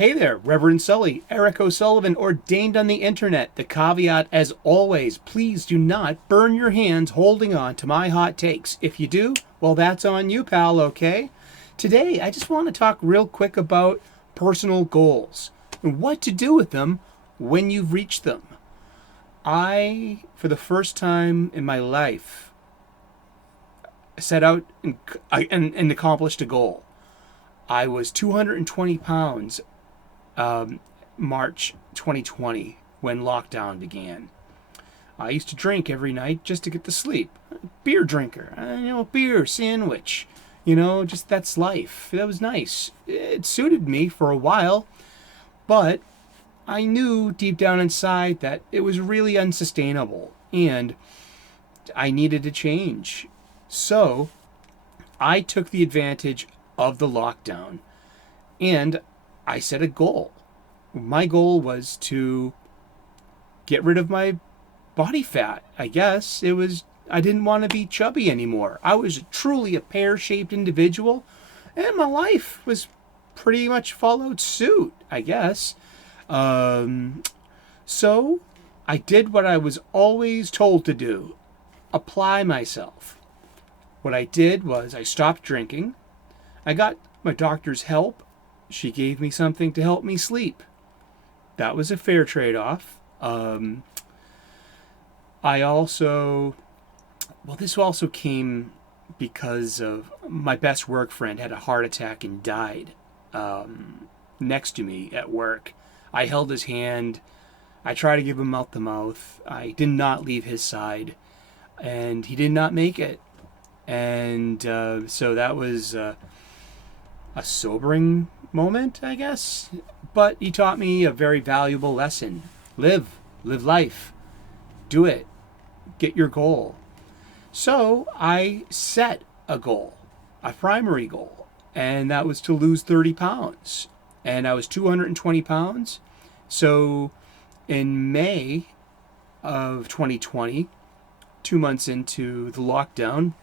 Hey there, Reverend Sully, Eric O'Sullivan, ordained on the internet. The caveat, as always, please do not burn your hands holding on to my hot takes. If you do, well, that's on you, pal, okay? Today, I just want to talk real quick about personal goals and what to do with them when you've reached them. For the first time in my life, set out and accomplished a goal. I was 220 pounds March 2020 when lockdown began. I used to drink every night just to get to sleep. Beer drinker, beer, sandwich, just that's life. That was nice. It suited me for a while, but I knew deep down inside that it was really unsustainable and I needed to change. So I took the advantage of the lockdown and I set a goal. My goal was to get rid of my body fat. I guess I didn't want to be chubby anymore. I was truly a pear-shaped individual and my life was pretty much followed suit, I guess. So I did what I was always told to do. Apply myself. What I did was I stopped drinking. I got my doctor's help. She gave me something to help me sleep. That was a fair trade-off. This also came because of my best work friend had a heart attack and died next to me at work. I held his hand. I tried to give him mouth to mouth. I did not leave his side, and he did not make it. And so that was a sobering moment, I guess. But he taught me a very valuable lesson. Live life. Do it. Get your goal. So I set a goal, a primary goal, and that was to lose 30 pounds. And I was 220 pounds. So in May of 2020, 2 months into the lockdown,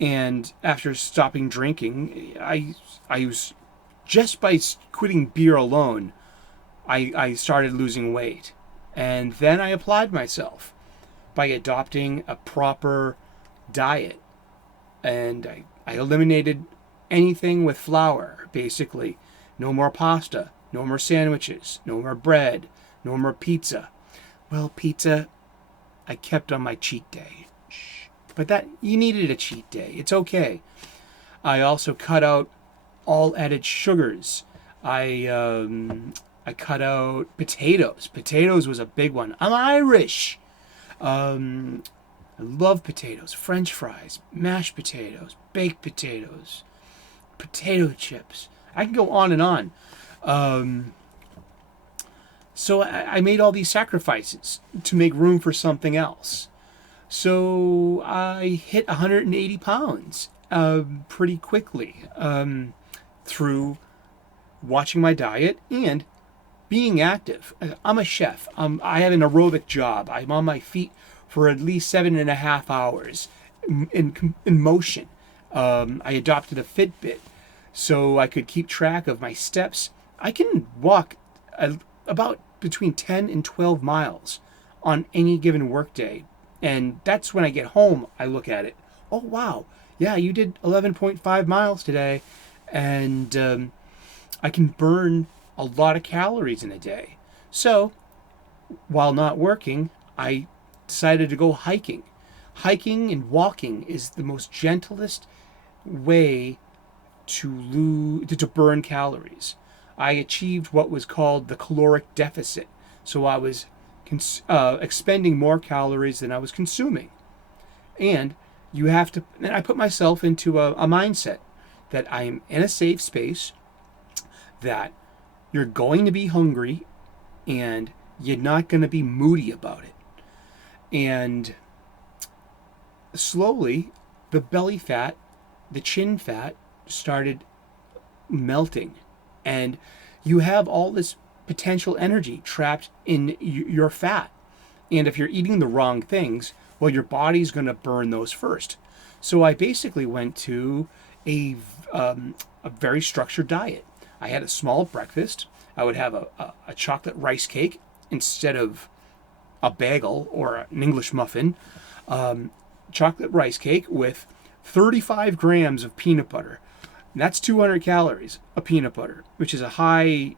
and after stopping drinking, I was just by quitting beer alone, I started losing weight. And then I applied myself by adopting a proper diet. And I eliminated anything with flour, basically. No more pasta, no more sandwiches, no more bread, no more pizza. Well, pizza, I kept on my cheat day. But that you needed a cheat day. It's okay. I also cut out all added sugars. I cut out potatoes. Potatoes was a big one. I'm Irish. I love potatoes. French fries, mashed potatoes, baked potatoes, potato chips. I can go on and on. So I made all these sacrifices to make room for something else. So I hit 180 pounds pretty quickly through watching my diet and being active. I'm a chef. I have an aerobic job. I'm on my feet for at least 7.5 hours in motion. I adopted a Fitbit so I could keep track of my steps. I can walk about between 10 and 12 miles on any given workday. And that's when I get home, I look at it. Oh, wow. Yeah, you did 11.5 miles today. And I can burn a lot of calories in a day. So, while not working, I decided to go hiking. Hiking and walking is the most gentlest way to burn calories. I achieved what was called the caloric deficit. So I was expending more calories than I was consuming. And I put myself into a mindset that I am in a safe space, that you're going to be hungry and you're not going to be moody about it. And slowly, the belly fat, the chin fat started melting. And you have all this potential energy trapped in your fat. And if you're eating the wrong things, well, your body's going to burn those first. So I basically went to a very structured diet. I had a small breakfast. I would have a chocolate rice cake instead of a bagel or an English muffin. Chocolate rice cake with 35 grams of peanut butter. And that's 200 calories of peanut butter, which is a high,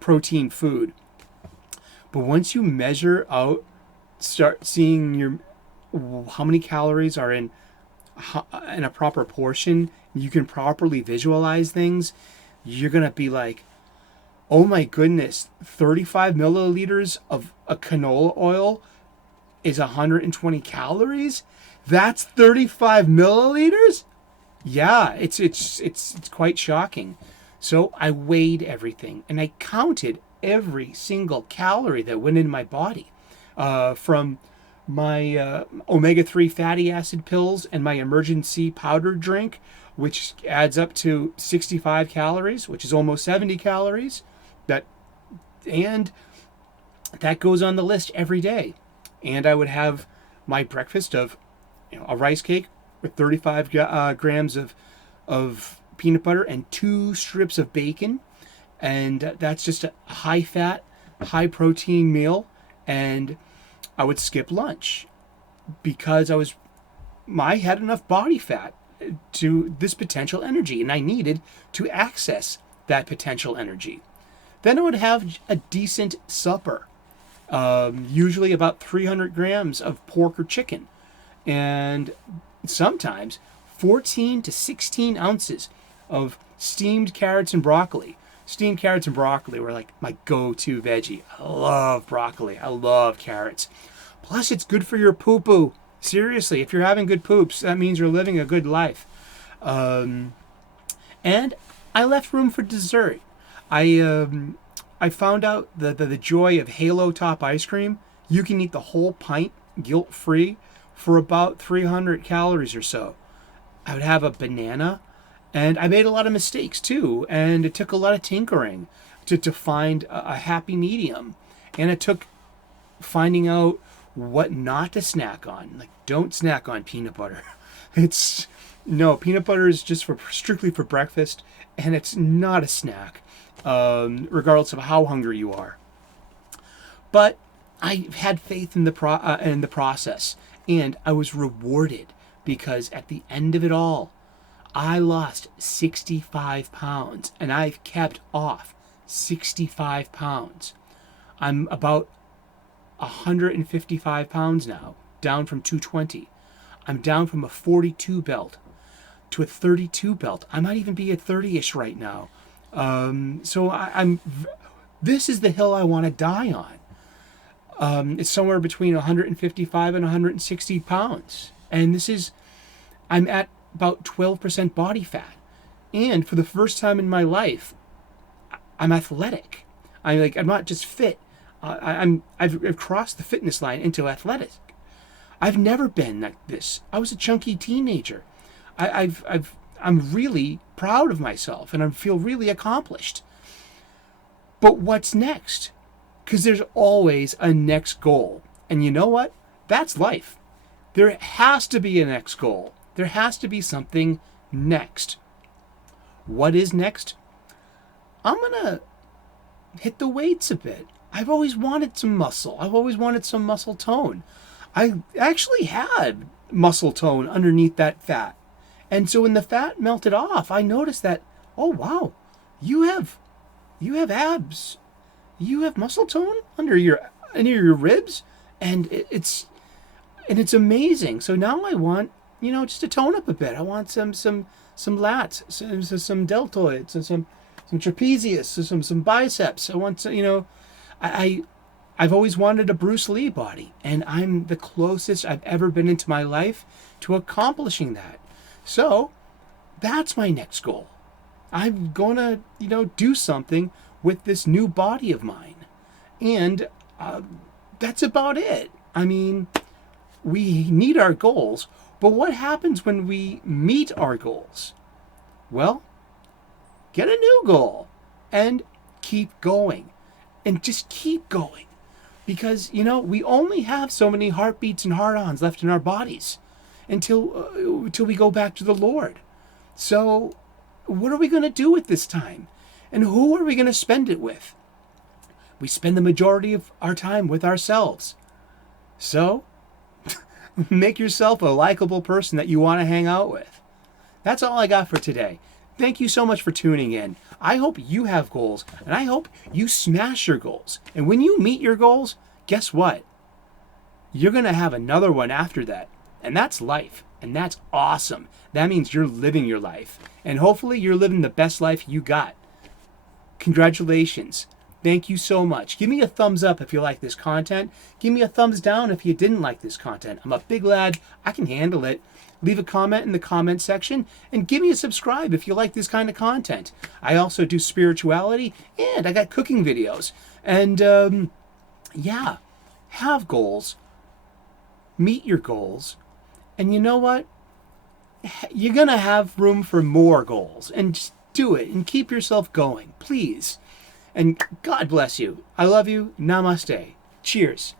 protein food. But once you measure out, start seeing how many calories are in a proper portion, you can properly visualize things, you're going to be like, oh my goodness, 35 milliliters of a canola oil is 120 calories? That's 35 milliliters? Yeah, it's quite shocking. So I weighed everything and I counted every single calorie that went in my body, from my omega-3 fatty acid pills and my emergency powder drink, which adds up to 65 calories, which is almost 70 calories. And that goes on the list every day. And I would have my breakfast of a rice cake with 35 grams of peanut butter and 2 strips of bacon. And that's just a high-fat, high-protein meal. And I would skip lunch because I had enough body fat to this potential energy, and I needed to access that potential energy. Then I would have a decent supper, usually about 300 grams of pork or chicken, and sometimes 14 to 16 ounces of steamed carrots and broccoli. Steamed carrots and broccoli were like my go-to veggie. I love broccoli. I love carrots. Plus, it's good for your poo-poo. Seriously, if you're having good poops, that means you're living a good life. And I left room for dessert. I found out the joy of Halo Top ice cream. You can eat the whole pint guilt-free for about 300 calories or so. I would have a banana, and I made a lot of mistakes too, and it took a lot of tinkering to find a happy medium. And it took finding out what not to snack on. Like, don't snack on peanut butter. Peanut butter is just strictly for breakfast, and it's not a snack, regardless of how hungry you are. But I had faith in the process, and I was rewarded because at the end of it all, I lost 65 pounds, and I've kept off 65 pounds. I'm about 155 pounds now, down from 220. I'm down from a 42 belt to a 32 belt. I might even be at 30-ish right now. This is the hill I want to die on. It's somewhere between 155 and 160 pounds. And I'm at about 12% body fat. And for the first time in my life, I'm athletic. I'm not just fit. I've crossed the fitness line into athletic. I've never been like this. I was a chunky teenager. I'm really proud of myself, and I feel really accomplished. But what's next? Because there's always a next goal. And you know what? That's life. There has to be a next goal. There has to be something next. What is next? I'm going to hit the weights a bit. I've always wanted some muscle. I've always wanted some muscle tone. I actually had muscle tone underneath that fat. And so when the fat melted off, I noticed that, oh wow, you have abs. You have muscle tone under your ribs, and it's amazing. So now I want, just to tone up a bit. I want some lats, some deltoids, and some trapezius, some biceps. I want to, I've always wanted a Bruce Lee body, and I'm the closest I've ever been into my life to accomplishing that. So that's my next goal. I'm gonna, do something with this new body of mine, and that's about it. I mean, we need our goals, but what happens when we meet our goals? Well, get a new goal and keep going, and just keep going, because we only have so many heartbeats and heart-ons left in our bodies until we go back to the Lord. So what are we going to do with this time? And who are we going to spend it with? We spend the majority of our time with ourselves. So, make yourself a likable person that you want to hang out with. That's all I got for today. Thank you so much for tuning in. I hope you have goals, and I hope you smash your goals. And when you meet your goals, guess what? You're going to have another one after that. And that's life. And that's awesome. That means you're living your life. And hopefully you're living the best life you got. Congratulations. Thank you so much. Give me a thumbs up if you like this content. Give me a thumbs down if you didn't like this content. I'm a big lad. I can handle it. Leave a comment in the comment section and give me a subscribe if you like this kind of content. I also do spirituality and I got cooking videos. And yeah, have goals. Meet your goals. And you know what? You're going to have room for more goals. And just do it and keep yourself going, please. And God bless you. I love you. Namaste. Cheers.